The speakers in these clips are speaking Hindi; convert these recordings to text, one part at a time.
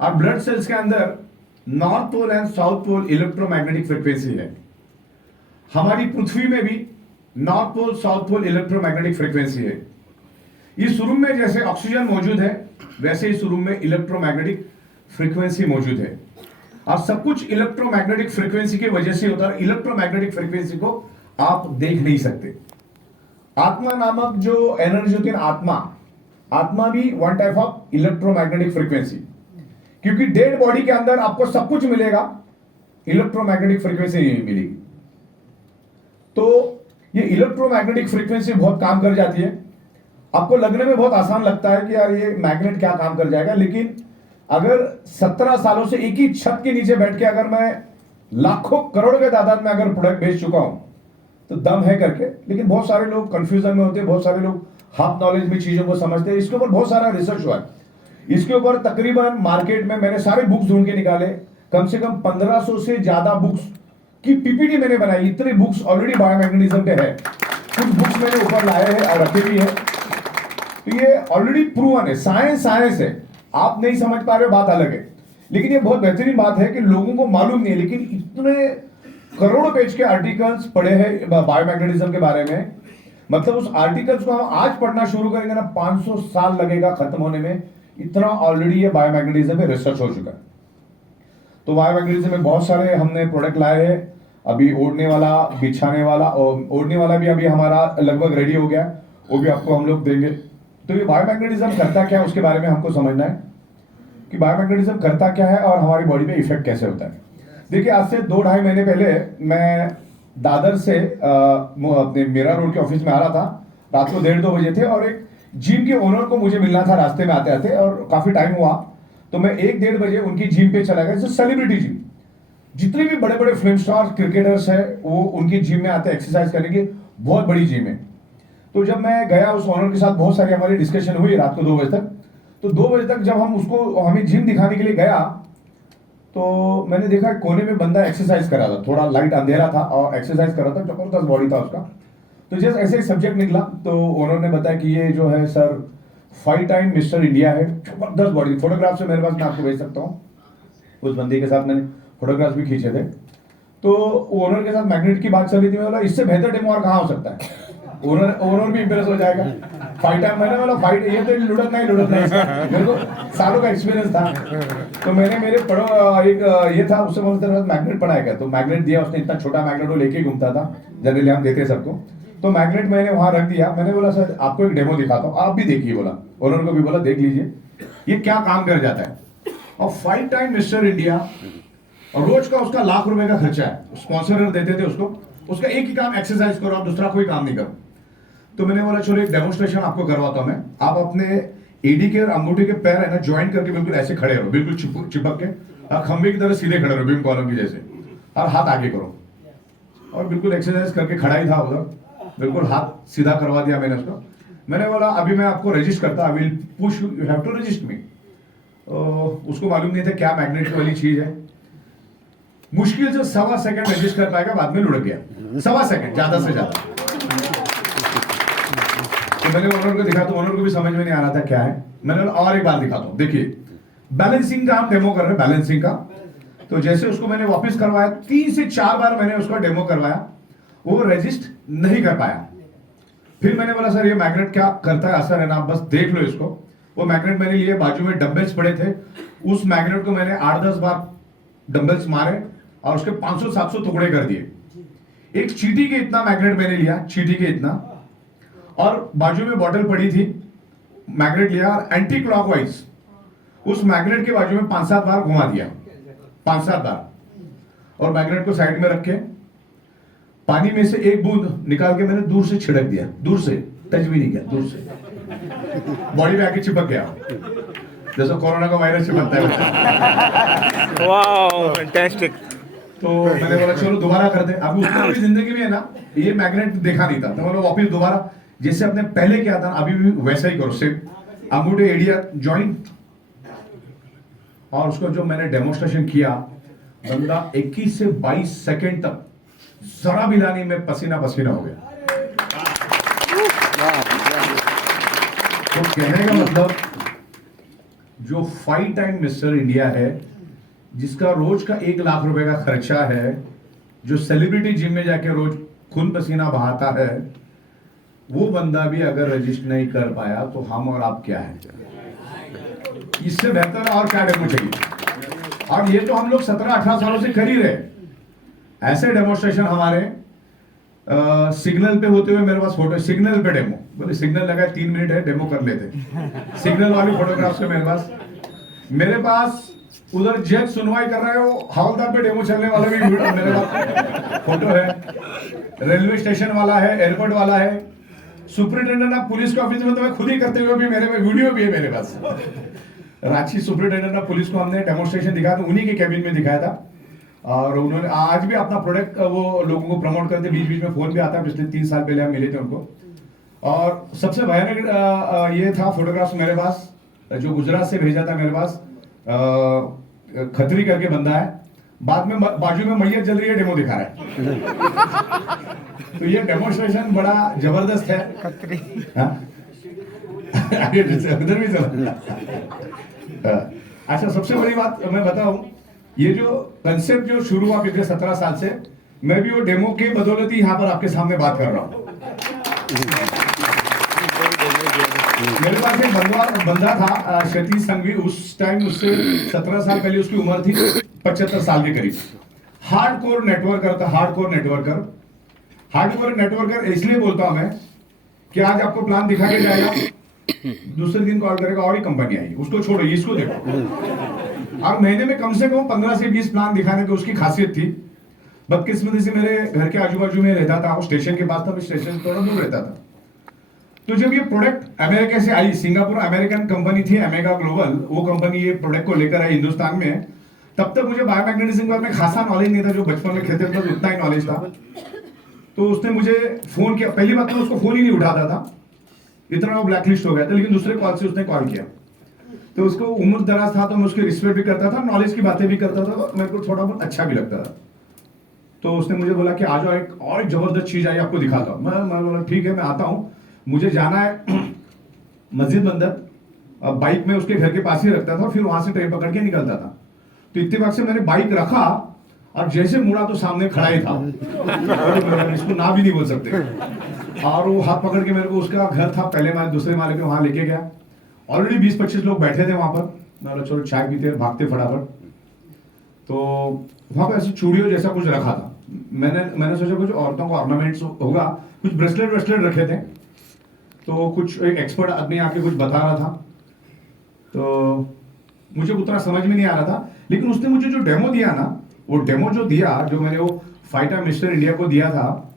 और ब्लड सेल्स के अंदर north pole and south pole electromagnetic frequency है। हमारी पृथ्वी में भी north pole south pole electromagnetic frequency है। इस रूम में जैसे ऑक्सीजन मौजूद है वैसे इस रूम में इलेक्ट्रोमैग्नेटिक फ्रीक्वेंसी मौजूद है और सब कुछ इलेक्ट्रोमैग्नेटिक फ्रीक्वेंसी की वजह से होता है। इलेक्ट्रोमैग्नेटिक फ्रीक्वेंसी को आप देख नहीं सकते। आत्मा नामक जो एनर्जी होती है ना, आत्मा भी one type of electromagnetic frequency, क्योंकि डेड बॉडी के अंदर आपको सब कुछ मिलेगा, इलेक्ट्रोमैग्नेटिक फ्रीक्वेंसी नहीं मिलेगी। तो ये इलेक्ट्रोमैग्नेटिक फ्रीक्वेंसी बहुत काम कर जाती है। आपको लगने में बहुत आसान लगता है कि यार ये मैग्नेट क्या काम कर जाएगा, लेकिन अगर 17 सालों से एक ही छत के नीचे बैठ के अगर मैं लाखों करोड़ के तादाद में अगर प्रोडक्ट बेच चुका हूं तो दम है करके। लेकिन बहुत सारे लोग कंफ्यूजन में होते हैं, बहुत सारे लोग हाफ नॉलेज में चीजों को समझते हैं। इसके ऊपर बहुत सारा रिसर्च हुआ है। इसके ऊपर तकरीबन मार्केट में मैंने सारे बुक्स ढूंढ के निकाले, कम से कम 1500 से ज्यादा बुक्स की पीपीटी मैंने बनाई। इतने बुक्स ऑलरेडी बायोमैग्नेटिज्म पे है। कुछ बुक्स मैंने ऊपर लाए हैं और रखे भी है। तो ये ऑलरेडी प्रूवन है, साइंस है। आप नहीं समझ पा रहे हो, बात अलग है, लेकिन ये बहुत बेहतरीन बात है कि लोगों को मालूम नहीं है। लेकिन इतने करोड़ों पेज के आर्टिकल्स पढ़े हैं बायोमैग्नेटिज्म के बारे में, मतलब उस आर्टिकल्स को हम आज पढ़ना शुरू करेंगे ना 500 साल लगेगा खत्म होने में। इतना ऑलरेडी ये बायोमैग्नेटिज्म में रिसर्च हो चुका है। तो बायोमैग्नेटिज्म में बहुत सारे हमने प्रोडक्ट लाए हैं। अभी ओढ़ने वाला, बिछाने वाला, और ओढ़ने वाला भी अभी हमारा लगभग रेडी हो गया, वो भी आपको हम लोग देंगे। तो ये बायोमैग्नेटिज्म करता क्या है उसके बारे में हमको समझना है कि बायोमैग्नेटिज्म करता क्या है और हमारी बॉडी पे इफेक्ट कैसे होता है। देखिए, आज से 2-2.5 महीने पहले मैं दादर से अपने मेरा रोड के ऑफिस में आ रहा था। रात को 1:30-2 बजे थे और एक जिम के ओनर को मुझे मिलना था रास्ते में आते आते, और काफी टाइम हुआ। तो मैं 1-1:30 बजे उनकी जिम पे चला गया। सेलिब्रिटी जिम, जितने भी बड़े बड़े फिल्म स्टार क्रिकेटर्स है वो उनकी जिम में आते हैं एक्सरसाइज करने की। बहुत बड़ी जिम है। तो जब मैं गया उस ओनर के साथ बहुत सारी हमारी डिस्कशन हुई रात को 2 बजे तक। तो 2 बजे तक जब हम उसको हमें जिम दिखाने के लिए गया तो मैंने देखा कोने में बंदा एक्सरसाइज कर रहा था। थोड़ा लाइट अंधेरा था और एक्सरसाइज कर रहा था, जबरदस्त बॉडी था उसका। तो जैसे ऐसे ही सब्जेक्ट निकला तो ओनर ने बताया कि ये जो है सर 5 टाइम मिस्टर इंडिया है, जबरदस्त बॉडी। फोटोग्राफ से मेरे पास, मैं आपको भेज सकता हूँ। उस बंदे के साथ मैंने फोटोग्राफ भी खींचे थे। तो ओनर के साथ मैग्नेट की बात चल रही थी। मैं बोला इससे बेहतर डेमो और कहाँ हो सकता है। ओनर भी इंप्रेस हो जाएगा। 5 टाइम मैंने बोला 5, ये तो लुढ़क नहीं मेरे को सालों का एक्सपीरियंस था। तो मैंने मेरे पढ़ो एक ये था, उससे बोलते मैग्नेट पढ़ाएगा। तो मैग्नेट दिया उसने, इतना छोटा मैग्नेट वो लेके घूमता था, जनरली हम देते सबको। तो मैग्नेट मैंने वहां रख दिया। मैंने बोला सर आपको एक डेमो दिखाता हूँ, आप भी देखिए। बोला ओनर को भी बोला देख लीजिए ये क्या काम कर जाता है। और 5 टाइम मिस्टर इंडिया, और रोज का उसका लाख रुपए का खर्चा है। स्पॉन्सर देते थे उसको। उसका एक ही काम एक्सरसाइज करो, आप दूसरा कोई काम नहीं करो। तो मैंने बोला चलो एक डेमोन्स्ट्रेशन आपको करवाता हूं मैं। आप अपने एडी के और अंगूठे के पैर है ना ज्वाइन करके बिल्कुल ऐसे खड़े रहो, बिल्कुल चिपक के, और खंबे की तरह सीधे खड़े रहो बीम कॉलम की जैसे, और हाथ आगे करो। और बिल्कुल एक्सरसाइज करके खड़ा ही था उधर, बिल्कुल हाथ सीधा करवा दिया मैंने उसको। मैंने बोला अभी मैं आपको रजिस्टर करता, I will push you, have to register me. उसको मालूम नहीं था क्या मैग्नेट वाली चीज है। मुश्किल से 1.25 सेकंड रजिस्टर कर पाएगा, बाद में लुढ़क गया। 1.25 सेकंड ज्यादा से ज्यादा। तो मैंने ओनर को दिखा, तो ओनर को भी समझ में नहीं आ रहा था क्या है। मैंने और एक बार दिखाता हूं, देखिए बैलेंसिंग का हम डेमो कर रहे हैं, बैलेंसिंग का। तो जैसे उसको मैंने वापस करवाया, 3 से 4 बार मैंने उसका डेमो करवाया, वो रजिस्ट नहीं कर पाया। फिर मैंने बोला सर ये मैग्नेट क्या करता है, असर है ना, आप बस देख लो इसको। वो मैग्नेट मैंने लिए, बाजू में डंबल्स पड़े थे, उस मैग्नेट को मैंने 8-10 बार डंबल्स मारे और उसके 500-700 टुकड़े कर दिए। एक चींटी के इतना मैग्नेट मैंने लिया, चींटी के इतना, और बाजू में बॉटल पड़ी थी, मैग्नेट लिया और एंटी क्लॉकवाइज उस मैग्नेट के बाजू में 5-7 बार घुमा दिया, 5-7 बार। और मैग्नेट को साइड में रख के पानी में से एक बूंद निकाल के मैंने दूर से छिड़क दिया, दूर से, टच भी नहीं किया, दूर से बॉडी पे आके चिपक गया, जैसा कोरोना का वायरस चिपकता है। Wow fantastic. तो मैंने बोला चलो दोबारा कर दे। अभी उसको अपनी जिंदगी में है ना ये मैग्नेट देखा नहीं था, तो बोला वापिस दोबारा जैसे अपने पहले किया था अभी भी वैसा ही करो, सिर्फ अंगूठे एडिया जॉइंट। और उसको जो मैंने डेमोन्स्ट्रेशन किया, बंदा 21 से 22 सेकंड तक जरा भी लाने में पसीना पसीना हो गया। तो कहने का मतलब जो 5 टाइम मिस्टर इंडिया है, जिसका रोज का 1 लाख रुपए का खर्चा है, जो सेलिब्रिटी जिम में जाके रोज खून पसीना बहाता है, वो बंदा भी अगर रजिस्टर नहीं कर पाया तो हम और आप क्या है? इससे बेहतर और क्या डेमो चाहिए? और ये तो हम लोग 17-18 सालों से कर ही रहे। ऐसे डेमोस्ट्रेशन हमारे सिग्नल पे होते हुए मेरे पास फोटो, सिग्नल पे डेमो, बोले सिग्नल लगा 3 मिनट है, डेमो कर लेते। सिग्नल वाली फोटोग्राफ्स है मेरे पास उधर जज सुनवाई कर रहे हो, हवलदार पे डेमो चलने वाला भी मेरे पास फोटो है। रेलवे स्टेशन वाला है, एयरपोर्ट वाला है, सुपरिटेंडेंट ऑफ पुलिस के ऑफिस में तो मैं खुद ही करते हुए भी मेरे में वीडियो भी है मेरे पास। रांची सुपरिटेंडेंट ऑफ पुलिस को हमने डेमोस्ट्रेशन दिखाया था, उन्हीं के कैबिन में दिखाया था। और उन्होंने आज भी अपना प्रोडक्ट वो लोगों को प्रमोट करते, बीच बीच में फोन भी आता है, पिछले 3 साल पहले हम मिले थे उनको। और सबसे भयानक ये था फोटोग्राफ्स मेरे पास, जो गुजरात से भेजा था मेरे पास, खत्री करके बंदा है, बाद में बाजू में मैयत जल रही है, डेमो दिखा रहा है। तो ये डेमोस्ट्रेशन बड़ा जबरदस्त है। खत्री उधर भी चला। अच्छा, सबसे बड़ी बात मैं बताऊं, ये जो कंसेप्ट जो शुरू हुआ पिछले 17 साल से, मैं भी वो डेमो के बदौलत ही यहाँ पर आपके सामने बात कर रहा हूँ। मेरे पास एक बंदा था क्षति संघवी, उस टाइम उससे 17 साल पहले उसकी उम्र थी 75 साल के करीब। हार्डकोर नेटवर्कर था, हार्डकोर नेटवर्कर इसलिए बोलता हूं मैं कि आज आपको प्लान दिखा के जाएगा, दूसरे दिन कॉल करेगा और ही कंपनी आई, उसको छोड़ो, इसको देखो। और महीने में कम से कम 15 से 20 प्लान दिखाने की उसकी खासियत थी। बदकिस्मती से मेरे घर के आजू बाजू में रहता था, वो स्टेशन के पास था, मैं स्टेशन से थोड़ा दूर रहता था। तो जब ये प्रोडक्ट अमेरिका से आई, सिंगापुर अमेरिकन कंपनी थी अमेगा ग्लोबल, वो कंपनी ये प्रोडक्ट को लेकर आई हिंदुस्तान में, तब तक मुझे बायोमैग्नेटिज्म के बारे में खासा नॉलेज नहीं था, जो बचपन में खेलते थे उतना ही नॉलेज था। तो उसने मुझे फोन किया, पहली बात तो उसको फोन ही नहीं उठाता था, इतना वो ब्लैकलिस्ट हो गया था, लेकिन दूसरे कॉल से उसने कॉल किया। तो उसको उम्र दराज था, तो मैं उसकी रिस्पेक्ट भी करता था, नॉलेज की बातें भी करता था, तो मेरे को थोड़ा बहुत अच्छा भी लगता था। तो उसने मुझे बोला कि आ जाओ, एक जबरदस्त चीज आई, आपको दिखाता हूँ। मैं बोला ठीक है, मैं आता हूँ, मुझे जाना है मस्जिद बंदर। बाइक में उसके घर के पास ही रखता था, फिर वहां से ट्रेन पकड़ के निकलता था। तो इत्तेफाक से मैंने बाइक रखा और जैसे मुड़ा तो सामने खड़ा ही था, इसको ना भी नहीं बोल सकते। और वो हाथ पकड़ के मेरे को, उसका घर था पहले माले, दूसरे माले पे, वहां लेके गया। ऑलरेडी 20-25 लोग बैठे थे वहां पर। मैं बोला चलो चाय पीते, भागते फटाफट। तो वहां पर ऐसे चूड़ियों जैसा कुछ रखा था। मैंने सोचा कुछ औरतों का ऑर्नामेंट्स होगा, कुछ ब्रेसलेट रखे थे। तो कुछ एक एक्सपर्ट आदमी आके कुछ बता रहा था, तो मुझे उतना समझ में नहीं आ रहा था। लेकिन उसने मुझे जो डेमो दिया ना, वो डेमो जो दिया, जो मैंने वो फाइटर मिस्टर इंडिया को दिया था,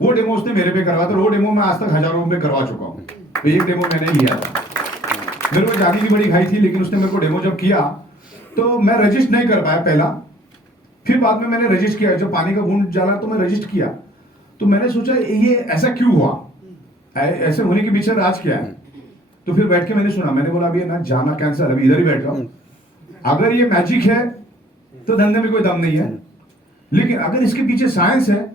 वो डेमो उसने मेरे पे करवा था। वो डेमो मैं आज तक हजारों रुपए करवा चुका हूँ। तो एक डेमो मैंने लिया था, मेरे को जानी की बड़ी खाई थी, लेकिन उसने मेरे को डेमो जब किया तो मैं रजिस्ट नहीं कर पाया पहला। फिर बाद में मैंने रजिस्ट किया, जब पानी का बूंद डाला तो मैं रजिस्ट किया। तो मैंने सोचा ये ऐसा क्यों हुआ, ऐसे होने के पीछे राज क्या है। तो फिर बैठ के मैंने सुना, मैंने बोला अभी ना जाना कैंसर, अभी इधर ही बैठ जाओ। अगर ये मैजिक है तो धंधे में कोई दम नहीं है, लेकिन अगर इसके पीछे साइंस है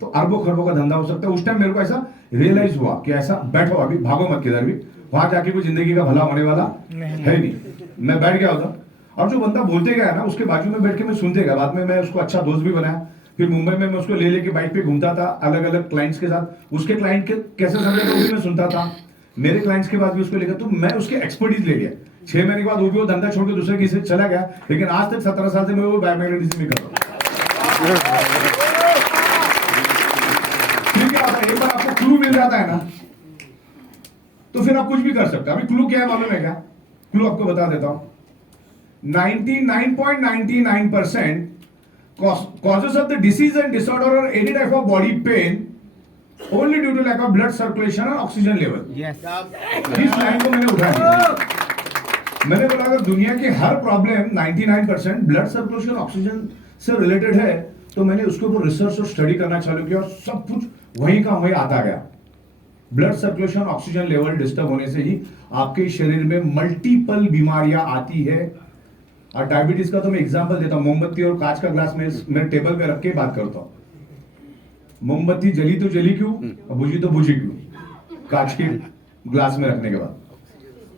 तो अरबों खरबों का धंधा हो सकता है। उस टाइम मेरे को ऐसा रियलाइज हुआ कि ऐसा बैठो, अभी भागो मत किधर भी, वहां जाके कोई जिंदगी का भला होने वाला है नहीं। मैं बैठ गया उधर, और जो बंदा बोलते गया ना, उसके बाजू में बैठ के मैं सुनते गया। बाद में मैं उसको अच्छा दोस्त भी बनाया। फिर मुंबई में मैं उसको ले लेके बाइक पे घूमता था, अलग अलग क्लाइंट्स के साथ। उसके क्लाइंट के कैसे समझे तो भी मैं सुनता था, मेरे क्लाइंट्स के बाद भी उसको लेकर। तो मैं उसके एक्सपर्टीज ले लिया। 6 महीने के बाद वो भी वो धंधा छोड़ के दूसरे किसी चला गया, लेकिन आज तक 17 साल से मैं वो बायोमैग्नेटिज्म ही कर रहा हूँ। ठीक है, एक बार आपको क्लू मिल जाता है ना, तो फिर आप कुछ भी कर सकते हैं। अभी क्लू क्या है मालूम है क्या? क्लू आपको बता देता हूं। 99.99% causes of the disease and disorder or any type of body pain only due to lack of blood circulation और oxygen level. Yes. इस लाइन को मैंने उठा दिया। मैंने बोला अगर दुनिया की हर प्रॉब्लम 99% ब्लड सर्कुलेशन ऑक्सीजन से रिलेटेड है, तो मैंने उसके ऊपर रिसर्च और स्टडी करना चालू किया, और सब कुछ वहीं का वहीं आता गया। Blood circulation oxygen level disturb होने से ही आपके शरीर में मल्टीपल बीमारियां आती है। और डायबिटीज का तो मैं एग्जांपल देता हूं। मोमबत्ती और कांच का ग्लास में मेरे टेबल पे रख के बात करता हूं। मोमबत्ती जली तो जली क्यों, बुझी तो बुझी क्यों, कांच के ग्लास में रखने के बाद।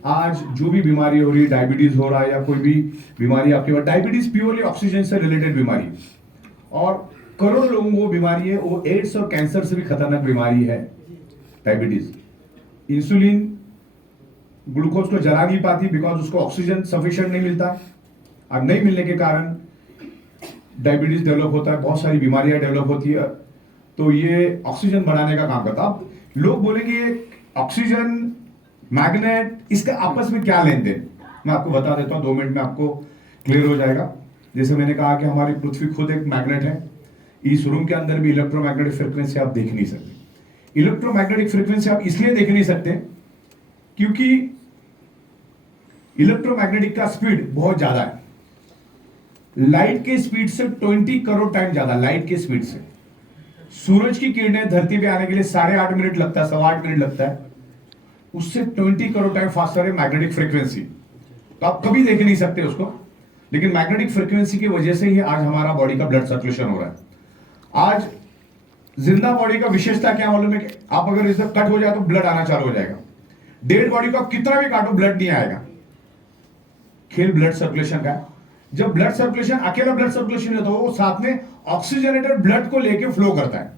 आज जो भी बीमारी हो रही है, डायबिटीज हो रहा है या कोई भी बीमारी आपके पास, डायबिटीज प्योरली ऑक्सीजन से रिलेटेड बीमारी है और करोड़ों लोगों को बीमारी है। वो एड्स और कैंसर से भी खतरनाक बीमारी है डायबिटीज। इंसुलिन ग्लूकोज को जला नहीं पाती बिकॉज उसको ऑक्सीजन सफिशिएंट नहीं मिलता और नहीं मिलने के कारण डायबिटीज डेवलप होता है, बहुत सारी बीमारियां डेवलप होती है। तो ये ऑक्सीजन बढ़ाने का काम करता है। अब लोग बोलेंगे ऑक्सीजन, मैग्नेट, इसका आपस में क्या लेन देन, मैं आपको बता देता हूं, 2 मिनट में आपको क्लियर हो जाएगा। जैसे मैंने कहा कि हमारी पृथ्वी खुद एक मैग्नेट है। इस रूम के अंदर भी इलेक्ट्रोमैग्नेटिक फ्रिक्वेंसी आप देख नहीं सकते। इलेक्ट्रोमैग्नेटिक फ्रिक्वेंसी आप इसलिए देख नहीं सकते क्योंकि इलेक्ट्रोमैग्नेटिक का स्पीड बहुत ज्यादा है, लाइट के स्पीड से 20 करोड़ टाइम ज्यादा, लाइट के स्पीड से। सूरज की किरणें धरती पे आने के लिए 8.5 मिनट लगता है, 8.25 मिनट लगता है, उससे 20 करोड़ टाइम फास्टर है मैग्नेटिक फ्रीक्वेंसी। तो आप कभी देख नहीं सकते उसको, लेकिन मैग्नेटिक फ्रीक्वेंसी की वजह से ही आज हमारा बॉडी का ब्लड सर्कुलेशन हो रहा है। आज जिंदा बॉडी का विशेषता क्या मालूम है कि आप अगर इसे कट हो जाए तो ब्लड आना चालू हो जाएगा। डेड बॉडी को आप कितना भी काटो ब्लड नहीं आएगा। खेल ब्लड सर्कुलेशन का है। जब ब्लड सर्कुलेशन, अकेला ब्लड सर्कुलेशन होता है, वो साथ में ऑक्सीजनेटेड ब्लड को लेके फ्लो करता है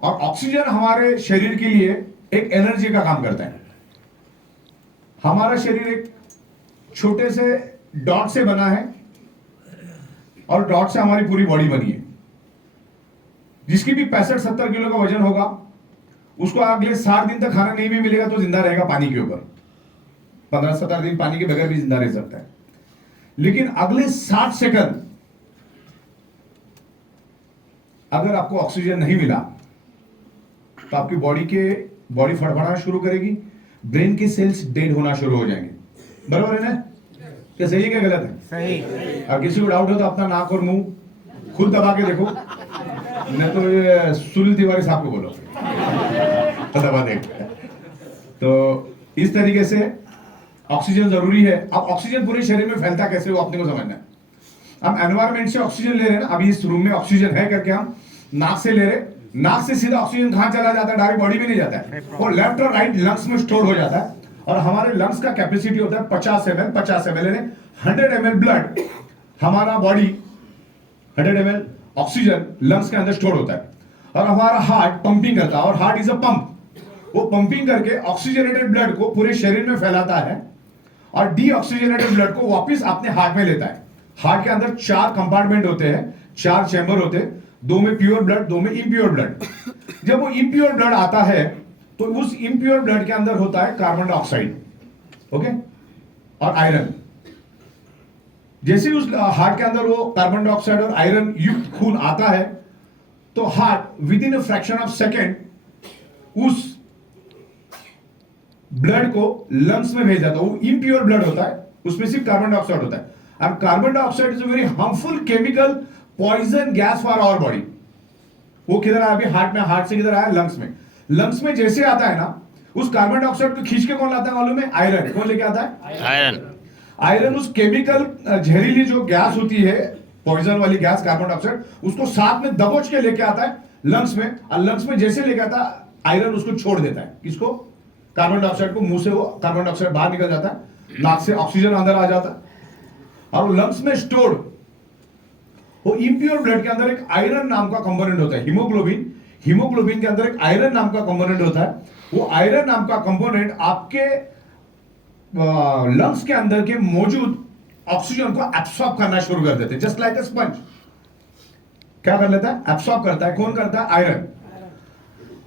और ऑक्सीजन हमारे शरीर के लिए एक एनर्जी का काम करता है। हमारा शरीर एक छोटे से डॉट से बना है और डॉट से हमारी पूरी बॉडी बनी है। जिसकी भी 65-70 किलो का वजन होगा, उसको अगले 60 दिन तक खाना नहीं भी मिलेगा तो जिंदा रहेगा पानी के ऊपर। 15-17 दिन पानी के बगैर भी जिंदा रह सकता है। लेकिन अगले 60 सेकंड अगर आपको ऑक्सीजन नहीं मिला तो आपकी बॉडी फड़फड़ाना शुरू करेगी, ब्रेन के सेल्स डेड होना शुरू हो जाएंगे। बराबर है ना? क्या सही है क्या गलत है? सही। अब किसी को डाउट हो तो अपना नाक और मुंह खुद दबा के देखो, नहीं तो ये सुनील तिवारी साहब को बोलो तो दबा दे। तो इस तरीके से ऑक्सीजन जरूरी है। अब ऑक्सीजन पूरे शरीर में फैलता कैसे वो अपने को समझना है। हम एनवायरमेंट से ऑक्सीजन ले रहे हैं ना, अभी इस रूम में ऑक्सीजन है करके हम नाक से ले रहे, नाक से सीधा ऑक्सीजन कहां चला जाता है? डायरेक्ट बॉडी में नहीं जाता है, वो लेफ्ट और राइट लंग्स में स्टोर हो जाता है। और हमारे लंग्स का कैपेसिटी होता है 50 ml, 50 ml यानी 100 ml ब्लड हमारा बॉडी 100 ml ऑक्सीजन लंग्स के अंदर स्टोर होता है। और हमारा हार्ट पंपिंग करता है और हार्ट इज अ पंप। वो पंपिंग करके ऑक्सीजनेटेड ब्लड को पूरे शरीर में फैलाता है और डीऑक्सीजनेटेड ब्लड को वापस अपने हार्ट में लेता है। हार्ट के अंदर 4 कंपार्टमेंट होते हैं, 4 चैम्बर होते हैं, 2 में प्योर ब्लड, 2 में इम्प्योर ब्लड। जब वो इम्प्योर ब्लड आता है तो उस इम्प्योर ब्लड के अंदर होता है कार्बन डाइऑक्साइड, ओके, और आयरन। जैसे उस हार्ट के अंदर वो कार्बन डाइऑक्साइड और आयरन युक्त खून आता है तो heart with in a fraction of second उस ब्लड को लंग्स में भेज जाता है। वो इम्प्योर ब्लड होता है, उसमें सिर्फ कार्बन डाइऑक्साइड होता है। और carbon dioxide is a very harmful chemical poison gas for our body. वो किधर आया अभी? हार्ट में। हार्ट से किधर आया? लंग्स में। लंग्स में जैसे आता है ना, उस कार्बन डाइऑक्साइड को खींच के कौन लाता है मालूम है? आयरन। कौन लेके आता है? आयरन। आयरन उस केमिकल जहरीली जो गैस होती है, पॉइजन वाली गैस कार्बन डाइऑक्साइड, उसको साथ में दबोच के लेके आता है लंग्स में। और लंग्स में जैसे लेके आता है आयरन उसको छोड़ देता है। किसको? कार्बन डाइऑक्साइड को। मुंह से वो कार्बन डाइऑक्साइड बाहर निकल जाता है, नाक से ऑक्सीजन अंदर आ जाता है और लंग्स में स्टोर्ड वो इम्प्योर ब्लड के अंदर एक आयरन नाम का कंपोनेंट होता है, हीमोग्लोबिन। हीमोग्लोबिन के अंदर एक आयरन नाम का कंपोनेंट होता है। वो आयरन नाम का कंपोनेंट आपके लंग्स के अंदर के मौजूद ऑक्सीजन को एब्सॉर्ब करना शुरू कर देते हैं, जस्ट लाइक अ स्पंज। क्या कर लेता है? एब्सॉर्ब करता है। कौन करता है? आयरन।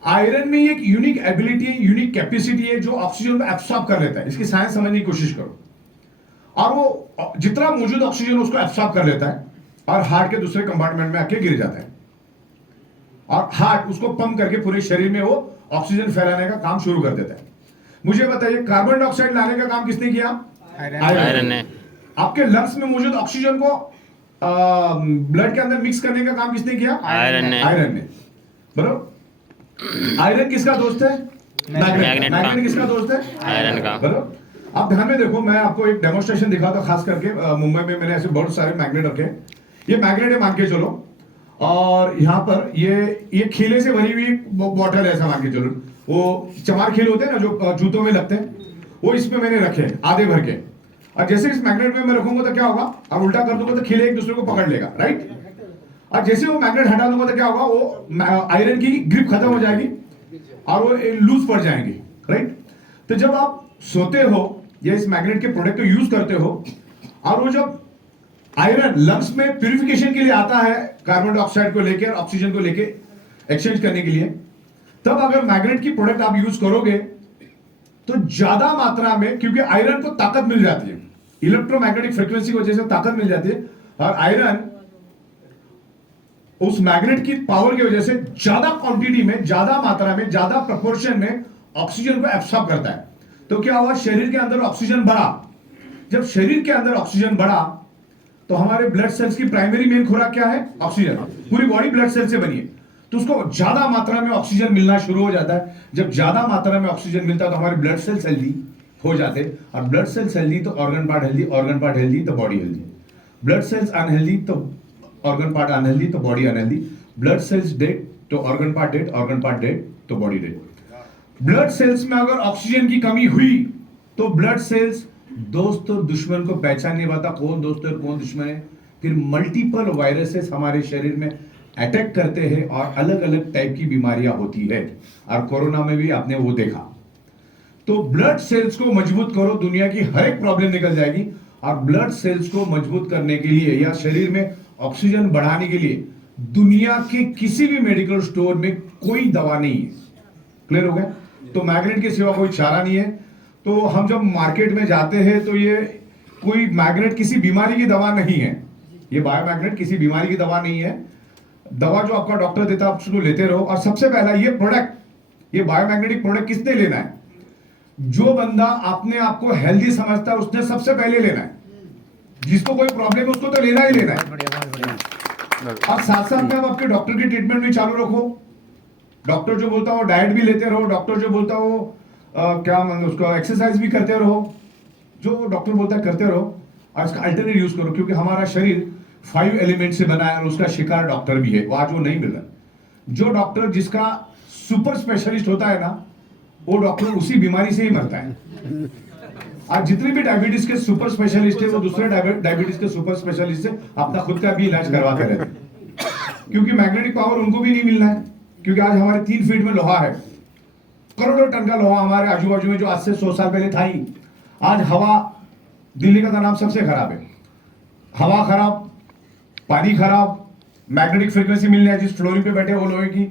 आयरन में एक यूनिक एबिलिटी, यूनिक कैपेसिटी है जो ऑक्सीजन को एब्सॉर्ब कर लेता है। इसकी साइंस समझने की कोशिश करो। और वो जितना मौजूद ऑक्सीजन उसको एब्सॉर्ब कर लेता है और हार्ट के दूसरे कंपार्टमेंट में आके गिर जाता है और हार्ट उसको पंप करके पूरे शरीर में वो ऑक्सीजन फैलाने का काम शुरू कर देता है। मुझे बताइए, कार्बन डाइऑक्साइड लाने का काम किसने किया? आयरन ने। आपके लंग्स में मौजूद ऑक्सीजन को ब्लड के अंदर मिक्स करने का काम किसने किया? आयरन ने। आयरन ने। बराबर। आयरन किसका दोस्त है? मैग्नेट। मैग्नेट किसका दोस्त है? आयरन का। बराबर। आप ध्यान में देखो, मैं आपको एक डेमोन्स्ट्रेशन दिखाता, खास करके मुंबई में मैंने ऐसे बहुत सारे मैग्नेट रखे। ये मैग्नेट है मान के चलो, और यहाँ पर ये खीले से भरी हुई बॉटल है, ऐसा मान के चलो। वो चमार खील होते हैं ना जो जूतों में लगते हैं, वो इसमें मैंने रखे आधे भर के, और जैसे इस मैग्नेट में मैं रखूंगा तो क्या होगा, अब उल्टा कर दूंगा तो खिले एक दूसरे को पकड़ लेगा, राइट। और जैसे वो मैग्नेट हटा दूंगा तो क्या होगा, वो आयरन की ग्रिप खत्म हो जाएगी और वो लूज पड़ जाएंगे, राइट। तो जब आप सोते हो या इस मैग्नेट के प्रोडक्ट को यूज करते हो और वो जब आयरन लंग्स में प्यूरिफिकेशन के लिए आता है कार्बन डाइऑक्साइड को लेकर ऑक्सीजन को लेकर एक्सचेंज करने के लिए, तब अगर मैग्नेट की प्रोडक्ट आप यूज करोगे तो ज्यादा मात्रा में, क्योंकि आयरन को ताकत मिल जाती है, इलेक्ट्रोमैग्नेटिक फ्रीक्वेंसी की वजह से ताकत मिल जाती है, और आयरन उस मैग्नेट की पावर की वजह से ज्यादा क्वांटिटी में, ज्यादा मात्रा में, ज्यादा प्रोपोर्शन में ऑक्सीजन को एब्सॉर्ब करता है। तो क्या हुआ, शरीर के अंदर ऑक्सीजन बढ़ा। जब शरीर के अंदर ऑक्सीजन बढ़ा तो हमारे ब्लड सेल्स की प्राइमरी मेन खुराक क्या है, ऑक्सीजन। पूरी बॉडी ब्लड सेल से बनी है, तो उसको ज्यादा मात्रा में ऑक्सीजन मिलना शुरू हो जाता है। जब ज्यादा मात्रा में ऑक्सीजन मिलता है तो हमारे ब्लड सेल्स हेल्दी हो जाते हैं, और ब्लड सेल्स हेल्दी तो organ part healthy, organ part healthy तो body healthy. Blood cells unhealthy तो ऑर्गन पार्ट अनहेल्दी तो body unhealthy. Blood cells dead तो organ part dead, organ part dead तो बॉडी डेड। ब्लड सेल्स में अगर ऑक्सीजन की कमी हुई तो ब्लड सेल्स दोस्त और दुश्मन को पहचान नहीं पाता, कौन दोस्त है और कौन दुश्मन है। फिर मल्टीपल वायरसेस हमारे शरीर में अटैक करते हैं और अलग अलग टाइप की बीमारियां होती है, और कोरोना में भी आपने वो देखा। तो ब्लड सेल्स को मजबूत करो, दुनिया की हर एक प्रॉब्लम निकल जाएगी। और ब्लड सेल्स को मजबूत करने के लिए या शरीर में ऑक्सीजन बढ़ाने के लिए दुनिया के किसी भी मेडिकल स्टोर में कोई दवा नहीं है। क्लियर हो गया। तो मैग्नेट के सिवा कोई चारा नहीं है। तो हम जब मार्केट में जाते हैं तो ये कोई मैग्नेट किसी बीमारी की दवा नहीं है, ये बायोमैग्नेट किसी बीमारी की दवा नहीं है। दवा जो आपका डॉक्टर देता है आप उसको लेते रहो। और सबसे पहला ये प्रोडक्ट, ये बायोमैग्नेटिक प्रोडक्ट किसने लेना है, जो बंदा अपने आप को हेल्दी समझता है उसने सबसे पहले लेना है। जिसको कोई प्रॉब्लम है उसको तो लेना ही लेना है। और साथ साथ में आप आपके डॉक्टर की ट्रीटमेंट भी चालू रखो। डॉक्टर जो बोलता हो डाइट भी लेते रहो, डॉक्टर जो बोलता हो क्या उसका एक्सरसाइज भी करते रहो, जो डॉक्टर बोलता है करते रहो। और इसका अल्टरनेट यूज करो, क्योंकि हमारा शरीर 5 एलिमेंट से बना है और उसका शिकार डॉक्टर भी है, वो आज वो नहीं मिल रहा। जो डॉक्टर जिसका सुपर स्पेशलिस्ट होता है ना, वो डॉक्टर उसी बीमारी से ही मरता है। आज जितने भी डायबिटीज के सुपर स्पेशलिस्ट है वो दूसरे डायबिटीज के सुपर स्पेशलिस्ट से अपना खुद का भी इलाज करवाते रहते हैं, क्योंकि मैग्नेटिक पावर उनको भी नहीं मिलना है। क्योंकि आज हमारे 3 फीट में लोहा है, करोड़ों टन का लोहा हमारे आजू बाजू में जो आज से 100 साल पहले था ही। आज हवा दिल्ली का तो नाम सबसे खराब है, हवा खराब, पानी खराब, मैग्नेटिक फ्रीक्वेंसी मिलने जिस फ्लोरिंग पे बैठे वो लोहे की,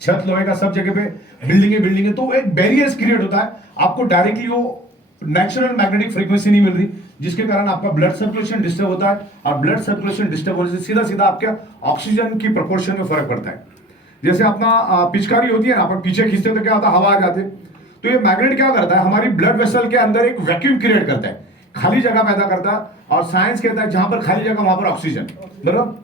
छत लोहे का, सब जगह पे बिल्डिंग है। तो एक बैरियर्स क्रिएट होता है, आपको डायरेक्टली वो नेचुरल मैग्नेटिक फ्रीक्वेंसी नहीं मिल रही, जिसके कारण आपका ब्लड सर्कुलेशन डिस्टर्ब होता है। और ब्लड सर्कुलेशन डिस्टर्ब होने से सीधा सीधा आपके ऑक्सीजन की प्रोपोर्शन में फर्क पड़ता है। जैसे अपना पिचकारी होती है ना, अपन पीछे खींचते तो क्या होता है, हवा आ जाती है। तो ये मैग्नेट क्या करता है, हमारी ब्लड वेसल के अंदर एक वैक्यूम क्रिएट करता है, खाली जगह पैदा करता है। और साइंस कहता है जहां पर खाली जगह वहां पर ऑक्सीजन, बराबर।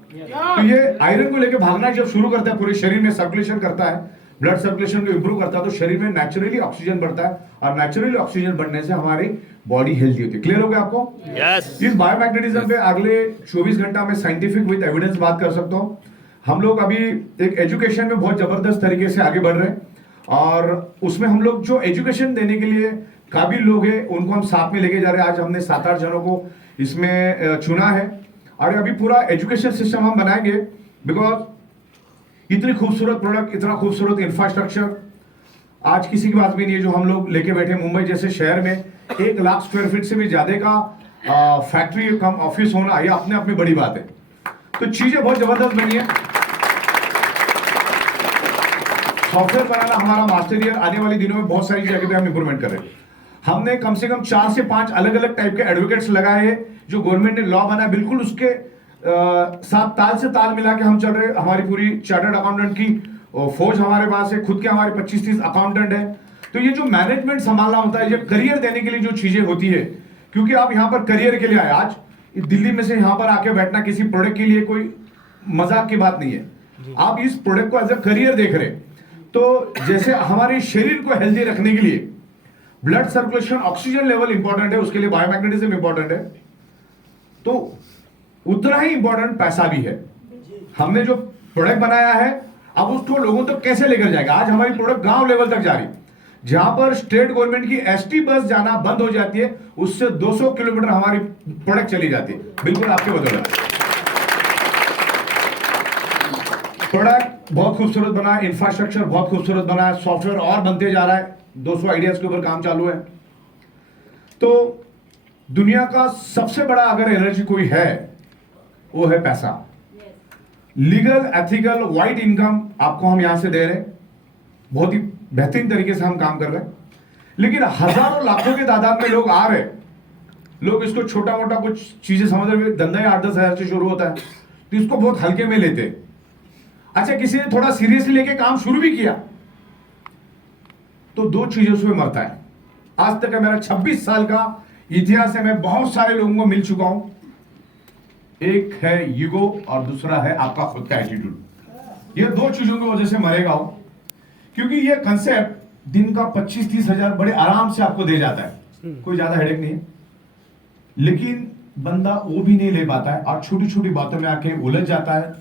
तो ये आयरन को लेकर भागना जब शुरू करता है, पूरे शरीर में सर्कुलेशन करता है, ब्लड सर्कुलेशन को इंप्रूव करता है, तो शरीर में नेचुरली ऑक्सीजन बढ़ता है। और नेचुरली ऑक्सीजन बढ़ने से हमारी बॉडी हेल्थी होती है। क्लियर हो गया आपको? इस बायोमैग्नेटिज्म पे अगले 24 घंटा में साइंटिफिक विद एविडेंस बात कर सकता हूँ। हम लोग अभी एक एजुकेशन में बहुत जबरदस्त तरीके से आगे बढ़ रहे हैं, और उसमें हम लोग जो एजुकेशन देने के लिए काबिल लोग हैं उनको हम साथ में लेके जा रहे हैं। आज हमने 7-8 जनों को इसमें चुना है, और अभी पूरा एजुकेशन सिस्टम हम बनाएंगे। बिकॉज इतनी खूबसूरत प्रोडक्ट, इतना खूबसूरत इंफ्रास्ट्रक्चर आज किसी की बात भी नहीं है जो हम लोग लेके बैठे। मुंबई जैसे शहर में 1 लाख स्क्वायर फीट से भी ज्यादा का फैक्ट्री कम ऑफिस होना, यह अपने आप में बड़ी बात है। तो चीजें बहुत जबरदस्त बनी है। सॉफ्टवेयर बनाना हमारा मास्टर ईयर, आने वाले दिनों में बहुत सारी जगह पे हम इंप्रूवमेंट कर रहे हैं। हमने कम से कम 4 से 5 अलग अलग टाइप के एडवोकेट्स लगाए हैं, जो गवर्नमेंट ने लॉ बना बिल्कुल उसके साथ ताल से ताल मिला के हम चल रहे हैं। हमारी पूरी चार्टर्ड अकाउंटेंट की फौज हमारे पास है, खुद के हमारे 25-30 अकाउंटेंट है। तो ये जो मैनेजमेंट संभालना होता है, ये करियर देने के लिए जो चीजें होती है, क्योंकि आप यहाँ पर करियर के लिए आए। आज दिल्ली में से यहाँ पर आके बैठना किसी प्रोडक्ट के लिए कोई मजाक की बात नहीं है, आप इस प्रोडक्ट को एज अ करियर देख रहे। तो जैसे हमारे शरीर को हेल्दी रखने के लिए blood circulation, oxygen level important है, उसके लिए बायोमैग्नेटिज्म इंपॉर्टेंट है, तो उतना ही इंपॉर्टेंट पैसा भी है। हमने जो प्रोडक्ट बनाया है अब उसको लोगों तक कैसे लेकर जाएगा। आज हमारी प्रोडक्ट गांव लेवल तक जा रही, जहां पर स्टेट गवर्नमेंट की एसटी बस जाना बंद हो जाती है, उससे 200 किलोमीटर हमारी प्रोडक्ट चली जाती है, बिल्कुल आपके बदौलत। प्रोडक्ट बहुत खूबसूरत बना है, इंफ्रास्ट्रक्चर बहुत खूबसूरत बना है, सॉफ्टवेयर और बनते जा रहा है, 200 आइडियाज के ऊपर काम चालू है। तो दुनिया का सबसे बड़ा अगर एनर्जी कोई है, वो है पैसा। लीगल, एथिकल, वाइट इनकम आपको हम यहां से दे रहे हैं, बहुत ही बेहतरीन तरीके से हम काम कर रहे हैं। लेकिन हजारों लाखों के तादाद में लोग आ रहे, लोग इसको छोटा मोटा कुछ चीजें समझ रहे, धंधा 8-10 हजार से शुरू होता है, तो इसको बहुत हल्के में लेते। अच्छा, किसी ने थोड़ा सीरियसली लेके काम शुरू भी किया तो 2 चीजों से मरता है। आज तक का मेरा 26 साल का इतिहास है, मैं बहुत सारे लोगों को मिल चुका हूं। एक है ईगो और दूसरा है आपका खुद का एटीट्यूड। ये 2 चीजों की वजह से मरेगा हो, क्योंकि ये कंसेप्ट दिन का 25-30 हजार बड़े आराम से आपको दे जाता है, कोई ज्यादा हेडेक नहीं है। लेकिन बंदा वो भी नहीं ले पाता है और छोटी छोटी बातों में आके उलझ जाता है।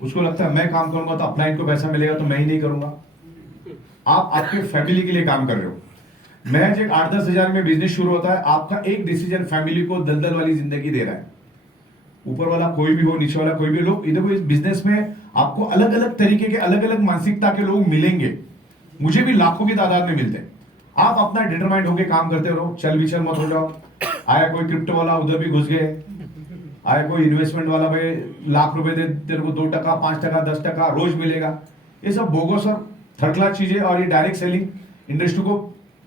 उसको लगता है मैं काम करूंगा तो अपना इनको पैसा मिलेगा, तो मैं ही नहीं करूंगा। आप आपके फैमिली के लिए काम कर रहे हो। महज एक 8-10 हजार में बिजनेस शुरू होता है, आपका एक डिसीजन फैमिली को दलदल वाली जिंदगी दे रहा है। ऊपर वाला कोई भी हो, नीचे वाला कोई भी लोग, इधर इस बिजनेस में आपको अलग अलग तरीके के, अलग अलग मानसिकता के लोग मिलेंगे। मुझे भी लाखों की तादाद में मिलते हैं। आप अपना डिटरमाइंड होकर काम करते रहो, चल विचल मत हो जाओ। आया कोई क्रिप्टो वाला, उधर भी घुस गए। आया कोई इन्वेस्टमेंट वाला, भाई लाख रुपए दे, तेरे को 2%, 5%, 10% रोज मिलेगा। ये सब बोगस और थर्ड क्लास चीजें, और ये डायरेक्ट सेलिंग इंडस्ट्री को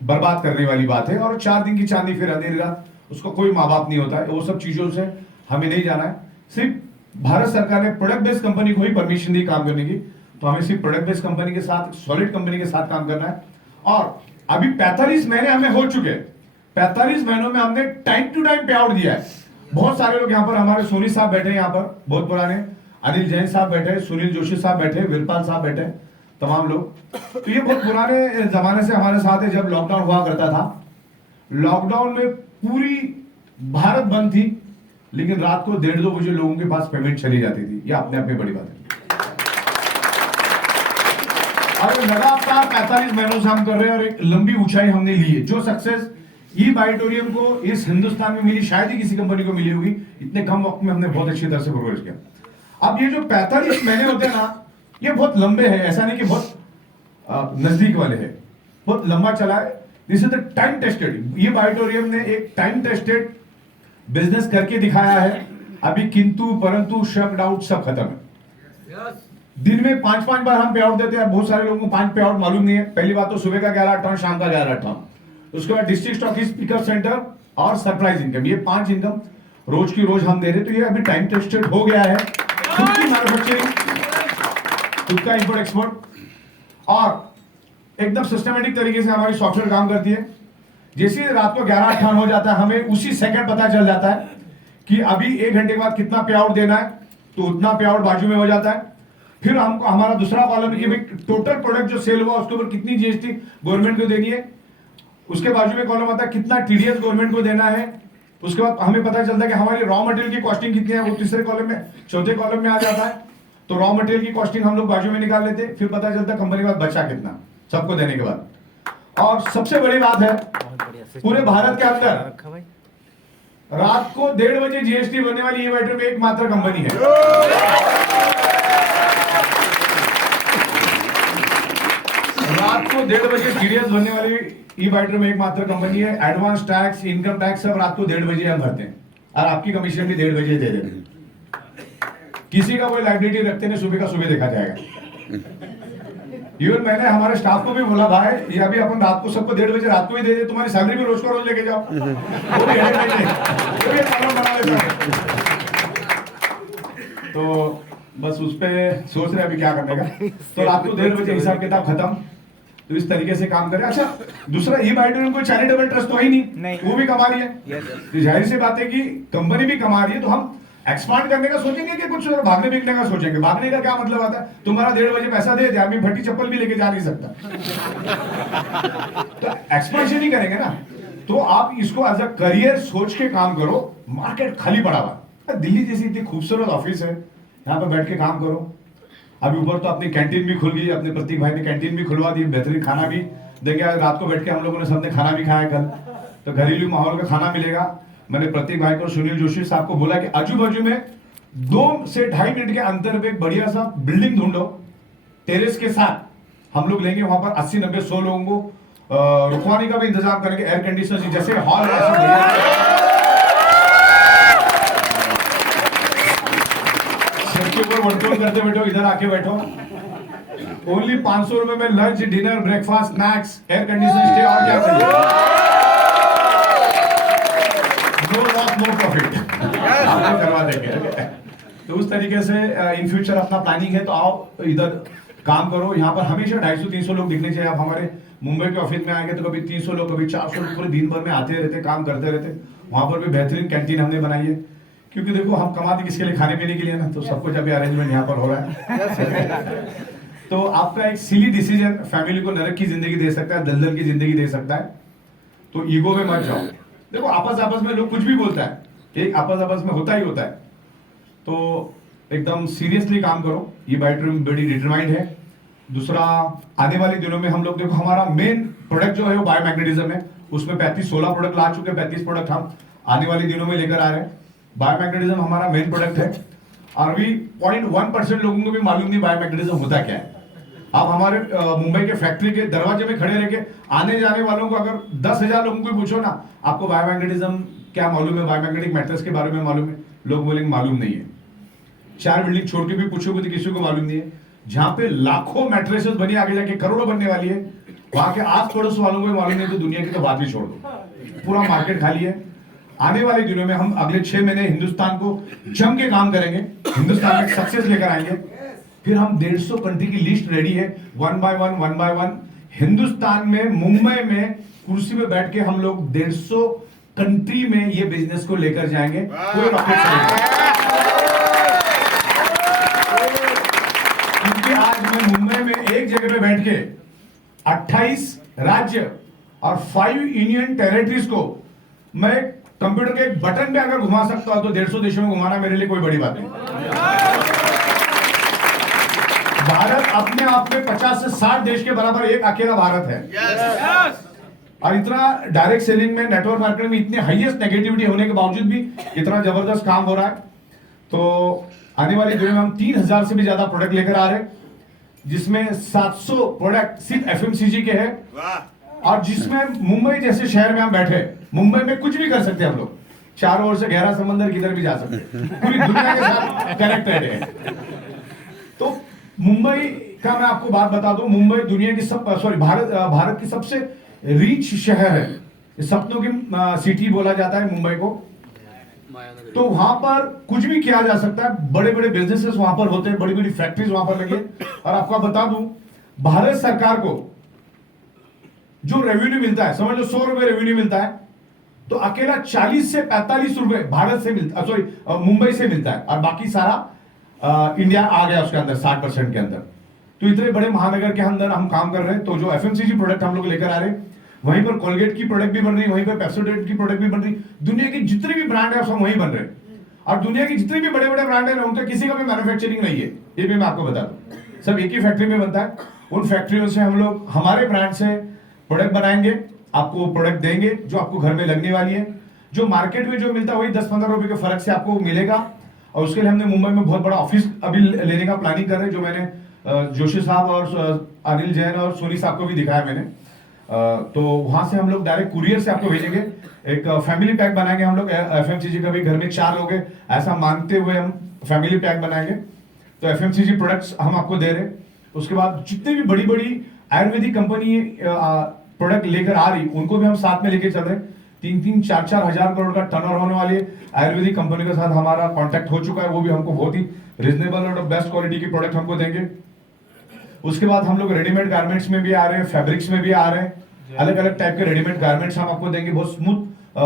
बर्बाद करने वाली बात है। और 4 दिन की चांदी फिर अंधेरी रात, उसको कोई माँ बाप नहीं होता है। वो सब चीजों से हमें नहीं जाना है। सिर्फ भारत सरकार ने प्रोडक्ट बेस्ड कंपनी को ही परमिशन दी काम करने की, तो हमें सिर्फ प्रोडक्ट बेस्ड कंपनी के साथ, सॉलिड कंपनी के साथ काम करना है। और अभी 45 महीने हमें हो चुके हैं। 45 महीनों में हमने टाइम टू टाइम पे आउट दिया है। बहुत सारे लोग यहाँ पर, हमारे सोनी साहब बैठे हैं यहाँ पर, बहुत पुराने, अनिल जैन साहब बैठे, सुनील जोशी साहब बैठे, वीरपाल साहब बैठे, तमाम लोग। तो ये बहुत पुराने जमाने से हमारे साथ है। जब लॉकडाउन हुआ करता था, लॉकडाउन में पूरी भारत बंद थी, लेकिन रात को 1:30-2 बजे लोगों के पास पेमेंट चली जाती थी। ये अपने आप में बड़ी बात है। और लगातार 45 महीनों से हम कर रहे हैं, और एक लंबी ऊंचाई हमने ली है। जो सक्सेस ई बाइटोरियम को इस हिंदुस्तान में मिली, शायद ही किसी कंपनी को मिली होगी। इतने कम वक्त में हमने बहुत अच्छी तरह से प्रोग्रेस किया। अब ये जो 45 महीने होते हैं ना, ये बहुत लंबे हैं, ऐसा नहीं कि बहुत नजदीक वाले हैं, बहुत लंबा चला है। This is the time tested. ये बाइटोरियम ने एक टाइम टेस्टेड बिजनेस करके दिखाया है। अभी किंतु परंतु, शक डाउट सब खत्म है। दिन में 5-5 बार हम पे आउट देते हैं। बहुत सारे लोगों को 5 पे आउट मालूम नहीं है। पहली बात तो सुबह का 11 टन, शाम का 11 टन। उसके बाद डिस्ट्रिक्ट स्टॉकिस्ट पिकअप सेंटर और सरप्राइज इनकम, ये 5 इनकम रोज की रोज हम दे रहे। तो ये अभी टाइम टेस्टेड हो गया है। खुद की मैन्युफैक्चरिंग, खुद का इंपोर्ट एक्सपोर्ट, और एकदम सिस्टमेटिक तरीके से हमारी सॉफ्टवेयर काम करती है। जैसे रात को 11 टन हो जाता है, हमें उसी सेकंड पता चल जाता है कि अभी 1 घंटे के बाद कितना पे आउट देना है, तो उतना पे आउट बाजू में हो जाता है। फिर हमको हमारा दूसरा कॉलम है कि भाई टोटल प्रोडक्ट जो सेल हुआ उसके ऊपर कितनी जीएसटी गवर्नमेंट को देनी है। उसके बाजू में कॉलम आता है कितना टीडीएस गवर्नमेंट को देना है। उसके बाद हमें पता चलता है कि हमारी रॉ मटेरियल की कॉस्टिंग कितनी है, वो तीसरे कॉलम में, चौथे कॉलम में आ जाता है। तो रॉ मटेरियल की कॉस्टिंग हम लोग बाजू में निकाल लेते, फिर पता चलता है कंपनी के पास बचा कितना सबको देने के बाद। और सबसे बड़ी बात है, पूरे भारत के अंदर रात को 1:30 बजे जीएसटी बनने वाली ई बाइटोरियम में एकमात्र कंपनी है। रात को 1:30 बजे टीडीएस बनने वाली ई बाइटोरियम में एकमात्र कंपनी है। एडवांस टैक्स, इनकम टैक्स सब रात को 1:30 बजे हम भरते हैं, और आपकी कमीशन भी 1:30 बजे दे देते हैं। किसी का कोई लाइबिलिटी रखते नहीं, सुबह का सुबह देखा जाएगा। इवन मैंने हमारे स्टाफ को भी बोला, भाई ये अभी अपन रात को सबको 1:30 बजे रात को ही दे दे, तुम्हारी सैलरी भी रोज को रोज लेके जाओ। वो भी बना लेता है। तो बस उस पे सोच रहे अभी क्या करने का। तो रात को 1:30 बजे हिसाब किताब खत्म। तो इस तरीके से काम करें। अच्छा, दूसरा ई बाइटोरियम कोई चैरिटेबल ट्रस्ट तो ही नहीं, वो भी कमा रही है। तो जाहिर सी बात है कि कंपनी भी कमा रही है, तो हम एक्सपांड करने का सोचेंगे कि कुछ भागने बिकने का सोचेंगे। भागने का क्या मतलब आता है, तुम्हारा 1:30 बजे पैसा दे दे, आदमी भट्टी चप्पल भी लेके जा नहीं सकता। तो एक्सपांशन ही करेंगे ना। तो आप इसको एज अ करियर सोच के काम करो। मार्केट खाली पड़ा हुआ, दिल्ली जैसी इतनी खूबसूरत ऑफिस है, यहाँ पर बैठ के काम करो। अभी ऊपर तो अपनी कैंटीन भी खुल गई, अपने प्रतीक भाई ने कैंटीन भी खुलवा दी, बेहतरीन खाना भी देखिए आज रात को बैठ के हम लोगों ने सबने खाना भी खाया कल, तो घरेलू माहौल का खाना मिलेगा। मैंने प्रतीक भाई को, सुनील जोशी साहब को बोला कि आजू बाजू में 2 से 2.5 मिनट के अंतर पे एक बढ़िया सा बिल्डिंग ढूंढो टेरेस के साथ, हम लोग लेंगे वहां पर 80, 90, 100 लोगों को रुकवाने का भी इंतजाम करेंगे, एयर कंडीशनर जैसे हॉल है ऐसा के ऊपर वर्कआउट करते बैठो, इधर आके बैठो। ओनली 500 रुपए में lunch, dinner, breakfast, snacks, air condition stay, और क्या चाहिए? नो लॉस नो प्रॉफिट, आपको करवा देंगे। तो उस तरीके से इन फ्यूचर अपना प्लानिंग है, तो आओ इधर काम करो। यहाँ पर हमेशा 250-300 लोग दिखने चाहिए। आप हमारे मुंबई के ऑफिस में आएंगे तो कभी 300 लोग, कभी 400 लोग पूरे दिन भर में आते रहते, काम करते रहते। वहां पर भी बेहतरीन कैंटीन हमने बनाई है, क्योंकि देखो हम कमाते किसके लिए? खाने पीने के लिए ना, तो सब कुछ अभी अरेंजमेंट यहाँ पर हो रहा है। तो आपका एक सिली डिसीजन फैमिली को नरक की जिंदगी दे सकता है, दलदल की जिंदगी दे सकता है। तो ईगो में मत जाओ। देखो आपस में लोग कुछ भी बोलता है, एक आपस में होता ही होता है। तो एकदम सीरियसली काम करो, ये बड़ी डिटरमाइंड है। दूसरा, आने वाले दिनों में हम लोग, देखो हमारा मेन प्रोडक्ट जो है वो बायोमैग्नेटिज्म है, उसमें 16 प्रोडक्ट ला चुके हैं, 35 प्रोडक्ट हम आने वाले दिनों में लेकर आ रहे हैं। बायोमैग्नेटिज्म हमारा मेन प्रोडक्ट है, और अभी 0.1% लोगों को भी मालूम नहीं बायोमैग्नेटिज्म होता क्या है। आप हमारे मुंबई के फैक्ट्री के दरवाजे में खड़े रह के आने जाने वालों को अगर 10,000 लोगों को पूछो ना, आपको बायोमैग्नेटिज्म क्या मालूम है, बायोमैग्नेटिक मैट्रेस के बारे में मालूम है, लोग बोलेंगे मालूम नहीं है। 4 बिल्डिंग छोड़ के भी पूछोगे तो किसी को मालूम नहीं है। जहां पे लाखों मैट्रेसेस बनी, आगे जाके करोड़ों बनने वाली है, वहां के आस पड़ोस वालों को मालूम नहीं, तो दुनिया की तो बात ही छोड़ दो, पूरा मार्केट खाली है। आने वाले दिनों में हम अगले 6 महीने हिंदुस्तान को जम के काम करेंगे, हिंदुस्तान में सक्सेस लेकर आएंगे। फिर हम 150 कंट्री की लिस्ट रेडी है, 1 बाय 1 हिंदुस्तान में, मुंबई में कुर्सी पे बैठ के हम लोग 150 कंट्री में ये बिजनेस को लेकर जाएंगे। कोई रॉकेट नहीं, क्योंकि आज मैं मुंबई में एक जगह पे बैठ के 28 राज्य और 5 यूनियन टेरिटरीज को मैं कंप्यूटर के एक बटन पे अगर घुमा सकता हूं, तो 150 देशों में घुमाना मेरे लिए कोई बड़ी बात नहीं। भारत अपने आप में 50 से 60 देश के बराबर एक अकेला भारत है। और इतना डायरेक्ट सेलिंग में, नेटवर्क मार्केटिंग में इतनी हाईएस्ट नेगेटिविटी होने के बावजूद भी इतना जबरदस्त काम हो रहा है। तो आने वाले दिनों में हम 3000 से भी ज्यादा प्रोडक्ट लेकर आ रहे हैं, जिसमें 700 प्रोडक्ट सिर्फ एफएमसीजी के हैं, और जिसमें मुंबई जैसे शहर में हम बैठे, मुंबई में कुछ भी कर सकते हैं हम लोग, चारों ओर से गहरा समंदर किधर भी जा सकते हैं, पूरी दुनिया के साथ कनेक्टेड है। तो मुंबई का मैं आपको बात बता दूं, मुंबई दुनिया की भारत की सबसे रिच शहर है, सपनों की सिटी बोला जाता है मुंबई को। तो वहां पर कुछ भी किया जा सकता है, बड़े बड़े बिजनेसेस वहां पर होते हैं, बड़ी बड़ी फैक्ट्रीज वहां पर लगे। और आपको बता दूं, भारत सरकार को जो रेवेन्यू मिलता है, समझ लो 100 रुपए रेवेन्यू मिलता है, तो अकेला 40 से 45 रुपए भारत से मिलता, मुंबई से मिलता है, और बाकी सारा इंडिया आ गया उसके अंदर 60% के अंदर। तो इतने बड़े महानगर के अंदर हम काम कर रहे हैं। तो जो एफएमसीजी प्रोडक्ट हम लोग लेकर आ रहे हैं, वहीं पर कोलगेट की प्रोडक्ट भी बन रही है, वहीं पर पेप्सोडेंट की प्रोडक्ट भी बन रही, दुनिया की जितने भी ब्रांड है सब वहीं बन रहे हैं। और दुनिया की जितने भी बड़े बड़े ब्रांड है उनका किसी का भी मैन्युफैक्चरिंग नहीं है, ये भी मैं आपको बता दूं, सब एक ही फैक्ट्री में बनता है। उन फैक्ट्रियों से हम लोग हमारे ब्रांड से प्रोडक्ट बनाएंगे, आपको प्रोडक्ट देंगे जो आपको घर में लगने वाली है। जो मार्केट में जो मिलता है वही 10-15 रुपए के फर्क से आपको मिलेगा। और उसके लिए हमने मुंबई में बहुत बड़ा ऑफिस अभी लेने का प्लानिंग कर रहे हैं, जो मैंने जोशी साहब और अनिल जैन और सोनी साहब को भी दिखाया मैंने। तो वहां से हम लोग डायरेक्ट कुरियर से आपको भेजेंगे, एक फैमिली पैक बनाएंगे हम लोग। एफएमसीजी का भी घर में 4 लोग हैं ऐसा मानते हुए हम फैमिली पैक बनाएंगे। तो एफएमसीजी प्रोडक्ट्स हम आपको दे रहे हैं। उसके बाद जितने भी बड़ी बड़ी आयुर्वेदिक कंपनी प्रोडक्ट लेकर आ रही, उनको भी हम साथ में लेके चल रहे हैं। 3-4 हजार करोड़ का टर्नओवर होने वाली आयुर्वेदिक कंपनी के साथ हमारा कांटेक्ट हो चुका है, वो भी हमको बहुत ही रिजनेबल और बेस्ट क्वालिटी की प्रोडक्ट हमको देंगे। उसके बाद हम लोग रेडीमेड गारमेंट्स में भी आ रहे हैं, फैब्रिक्स में भी आ रहे हैं, अलग अलग टाइप के रेडीमेड गारमेंट्स हम आपको देंगे। बहुत स्मूथ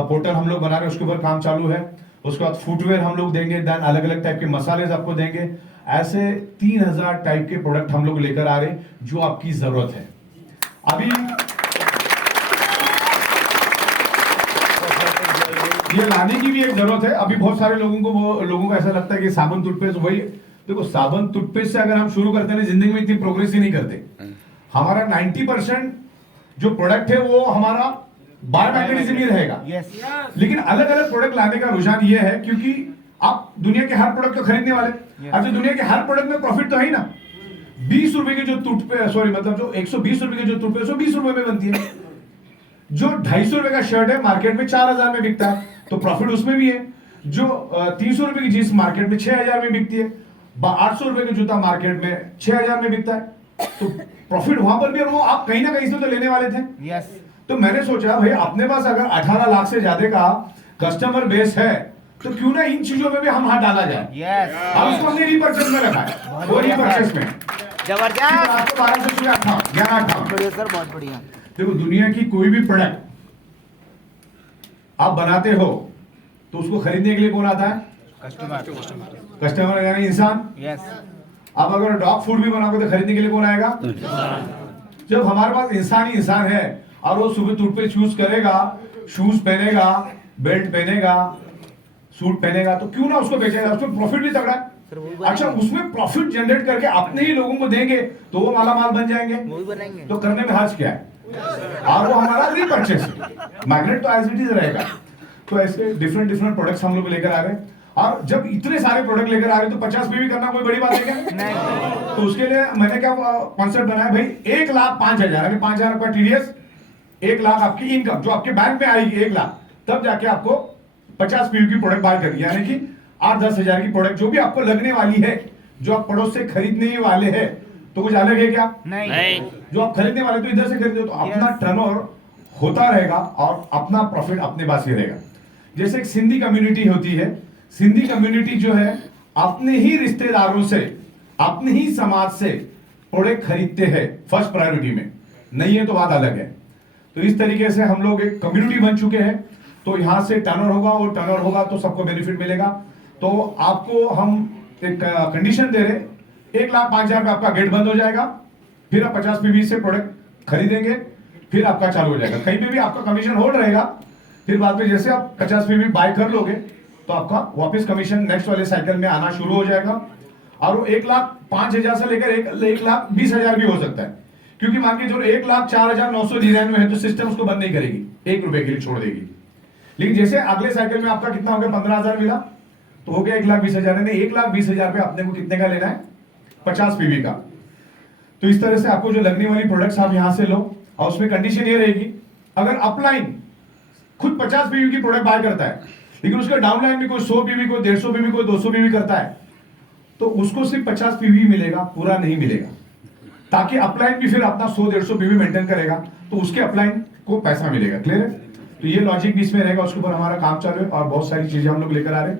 पोर्टल हम लोग बना रहे हैं, उसके ऊपर काम चालू है। उसके बाद फुटवेयर हम लोग देंगे, देन अलग अलग टाइप के मसाले आपको देंगे। ऐसे 3000 टाइप के प्रोडक्ट हम लोग लेकर आ रहे हैं जो आपकी जरूरत है। अभी ये लाने की भी एक जरूरत है। अभी बहुत सारे लोगों को ऐसा लगता है कि साबुन टूथपेस्ट, वही देखो साबुन टूथपेस्ट से अगर हम शुरू करते हैं जिंदगी में इतनी प्रोग्रेस ही नहीं करते। हमारा 90% जो प्रोडक्ट है वो हमारा बायोमैग्नेटिज्म ही रहेगा। लेकिन अलग अलग प्रोडक्ट लाने का रुझान ये है क्योंकि आप दुनिया के हर प्रोडक्ट को खरीदने वाले, अच्छा दुनिया के हर प्रोडक्ट में प्रॉफिट तो है ही ना। 20 रुपए की जो टूथपेस्ट, सॉरी मतलब जो 120 रुपए की जो टूथपेस्ट 120 रुपए में बनती है। जो 250 रुपए का शर्ट है मार्केट में 4000 में बिकता है, तो प्रॉफिट उसमें भी है। जो 300 रुपए की जींस मार्केट में 6000 में बिकती है, 800 रुपए का जूता मार्केट में 6000 में बिकता है, तो प्रॉफिट वहां पर भी, और वो आप कहीं ना कहीं से तो लेने वाले थे। तो मैंने सोचा भाई अपने पास अगर 18 लाख से ज्यादा का कस्टमर बेस है तो क्यों ना इन चीजों में भी हम हाथ डाला जाए। अब उसको हमने रीपर्चेस में रखा है, वो रीपर्चेस में जबरदस्त, आपको 12 से 11 सर बहुत बढ़िया। देखो दुनिया की कोई भी प्रोडक्ट आप बनाते हो तो उसको खरीदने के लिए कौन आता है? कस्टमर यानी इंसान। आप अगर डॉग फूड भी बनाओगे तो खरीदने के लिए कौन आएगा? जब हमारे पास इंसान ही इंसान है और वो सुबह टूथपेस्ट यूज करेगा, शूज पहनेगा, बेल्ट पहनेगा, सूट पहनेगा, तो क्यों ना उसको बेचेगा, उसमें प्रॉफिट भी तगड़ा है। अच्छा उसमें प्रॉफिट जनरेट करके अपने ही लोगों को देंगे तो वो माला माल बन जाएंगे, तो करने में हर्ज क्या है? और वो हमारा रीपर्चेस मैग्नेट तो एज इट इज रहेगा। तो ऐसे डिफरेंट प्रोडक्ट्स हम लोग लेकर आ रहे हैं, और जब इतने सारे प्रोडक्ट लेकर आ रहे हैं तो 50 पीवी करना कोई बड़ी बात है क्या? नहीं। तो उसके लिए मैंने क्या कॉन्सेप्ट बनाया भाई, 1,05,000 यानी 5,000 रुपया टीडीएस, 1 लाख आपकी इनकम जो आपके बैंक में आएगी 1 लाख, तब जाके आपको 50 पीवी की प्रोडक्ट बाय करनी, यानी कि 8-10 हजार की प्रोडक्ट जो भी आपको लगने वाली है, जो आप पड़ोस से खरीदने ही वाले हैं, तो कुछ अलग है क्या? नहीं। जो आप खरीदने वाले तो इधर से खरीदते हो तो अपना टर्नओवर होता रहेगा और अपना प्रॉफिट अपने पास ही रहेगा। जैसे एक सिंधी कम्युनिटी होती है, सिंधी कम्युनिटी जो है अपने ही रिश्तेदारों से, अपने ही समाज से प्रोडक्ट खरीदते हैं फर्स्ट प्रायोरिटी में, नहीं है तो बात अलग है। तो इस तरीके से हम लोग एक कम्युनिटी बन चुके हैं, तो यहां से टर्नओवर होगा, और टर्नओवर होगा तो सबको बेनिफिट मिलेगा। तो आपको हम एक कंडीशन दे रहे, 1,05,000 में आपका गेट बंद हो जाएगा, फिर आप 50 पीवी से प्रोडक्ट खरीदेंगे, फिर आपका चालू हो जाएगा। कहीं पे भी आपका कमीशन होल्ड रहेगा, फिर बाद में जैसे आप 50 पीवी बाय कर लोगे तो आपका वापस कमीशन नेक्स्ट वाले साइकिल में आना शुरू हो जाएगा। और वो 1,05,000 से लेकर 1,20,000 भी हो सकता है, क्योंकि मान के जो 1,04,999 है तो सिस्टम उसको बंद नहीं करेगी, 1 रुपए के लिए छोड़ देगी। लेकिन जैसे अगले साइकिल में आपका कितना हो गया, 15,000 मिला तो हो गया 1,20,000, यानी 1,20,000 पे आपने को कितने का लेना है? 50 पीवी का। तो इस तरह से आपको जो लगने वाली प्रोडक्ट्स आप यहां से लो, और उसमें कंडीशन ये रहेगी, अगर अपलाइन खुद 50 पीवी की प्रोडक्ट बाय करता है, लेकिन उसका डाउनलाइन में कोई 100 पीवी, कोई 150 पीवी, कोई 200 पीवी करता है, तो उसको सिर्फ 50 पीवी मिलेगा, पूरा नहीं मिलेगा, ताकि अपलाइन भी फिर अपना 100-150 पीवी मेंटेन करेगा, तो उसके अपलाइन को पैसा मिलेगा। क्लियर है? तो ये लॉजिक भी इसमें रहेगा, उसके ऊपर हमारा काम चालू है और बहुत सारी चीजें हम लोग लेकर आ रहे हैं।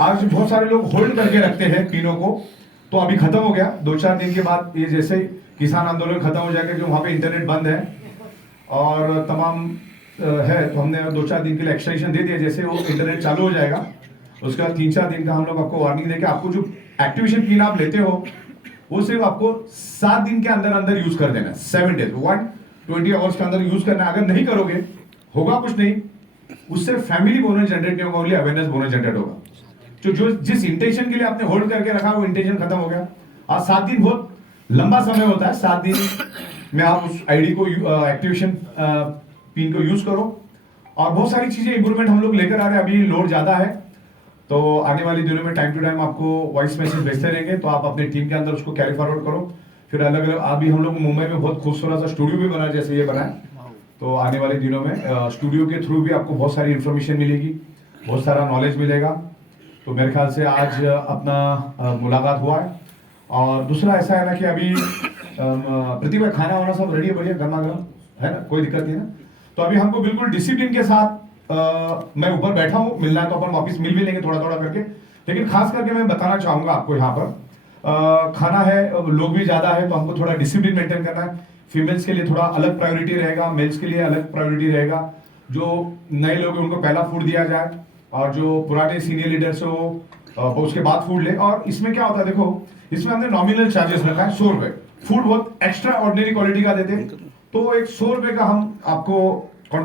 आज बहुत सारे लोग होल्ड करके रखते हैं पिनों को, तो अभी खत्म हो गया, 2-4 दिन के बाद ये जैसे किसान आंदोलन खत्म हो जाएगा, जो वहां पे इंटरनेट बंद है और तमाम है, तो हमने 2-4 दिन के लिए एक्सटेंशन दे दिया। जैसे वो इंटरनेट चालू हो जाएगा उसका 3-4 दिन का हम लोग आपको वार्निंग देके, आपको जो एक्टिवेशन पिन आप लेते हो वो सिर्फ आपको 7 दिन के अंदर अंदर यूज कर देना है, 7 डेज 120 आवर्स के अंदर यूज करना है। अगर नहीं करोगे होगा कुछ नहीं, उससे फैमिली बोनस जनरेट नहीं होगा, ओनली अवेयरनेस बोनस जनरेट होगा। जो जिस इंटेंशन के लिए आपने होल्ड करके रखा वो इंटेंशन खत्म हो गया। आज 7 दिन बहुत लंबा समय होता है, 7 दिन में आप उस आईडी को एक्टिवेशन पिन को यूज करो, और बहुत सारी चीजें इंप्रूवमेंट हम लोग लेकर आ रहे हैं। अभी लोड ज्यादा है, तो आने वाले दिनों में टाइम टू टाइम आपको वॉइस मैसेज भेजते रहेंगे, तो आप अपने टीम के अंदर उसको कैरी फॉरवर्ड करो। फिर अलग अलग अभी हम लोग मुंबई में बहुत खूबसूरत सा स्टूडियो भी बना, जैसे ये बना है, तो आने वाले दिनों में स्टूडियो के थ्रू भी आपको बहुत सारी इंफॉर्मेशन मिलेगी, बहुत सारा नॉलेज मिलेगा। तो मेरे ख्याल से आज अपना मुलाकात हुआ है। और दूसरा ऐसा है ना कि अभी प्रतिभा खाना वाना सब रेडी है, बढ़िया गर्मा गर्म है ना, कोई दिक्कत नहीं ना। तो अभी हमको बिल्कुल डिसिप्लिन के साथ मैं ऊपर बैठा हूँ, मिलना है तो अपन वापस मिल भी लेंगे थोड़ा थोड़ा करके, लेकिन खास करके मैं बताना चाहूंगा आपको यहाँ पर खाना है, लोग भी ज्यादा है, तो हमको थोड़ा डिसिप्लिन मेंटेन करना है। फीमेल्स के लिए थोड़ा अलग प्रायोरिटी रहेगा, मेल्स के लिए अलग प्रायोरिटी रहेगा। जो नए लोग हैं उनको पहला फूड दिया जाए, और जो पुराने सीनियर लीडर्स हो उसके बाद फूड ले। और इसमें क्या होता है, देखो इसमें हमने नॉमिनल चार्जेस रखा है 100 रुपए, फूड बहुत एक्स्ट्रा ऑर्डिनरी क्वालिटी का देते हैं, तो एक 100 रुपए का हम आपको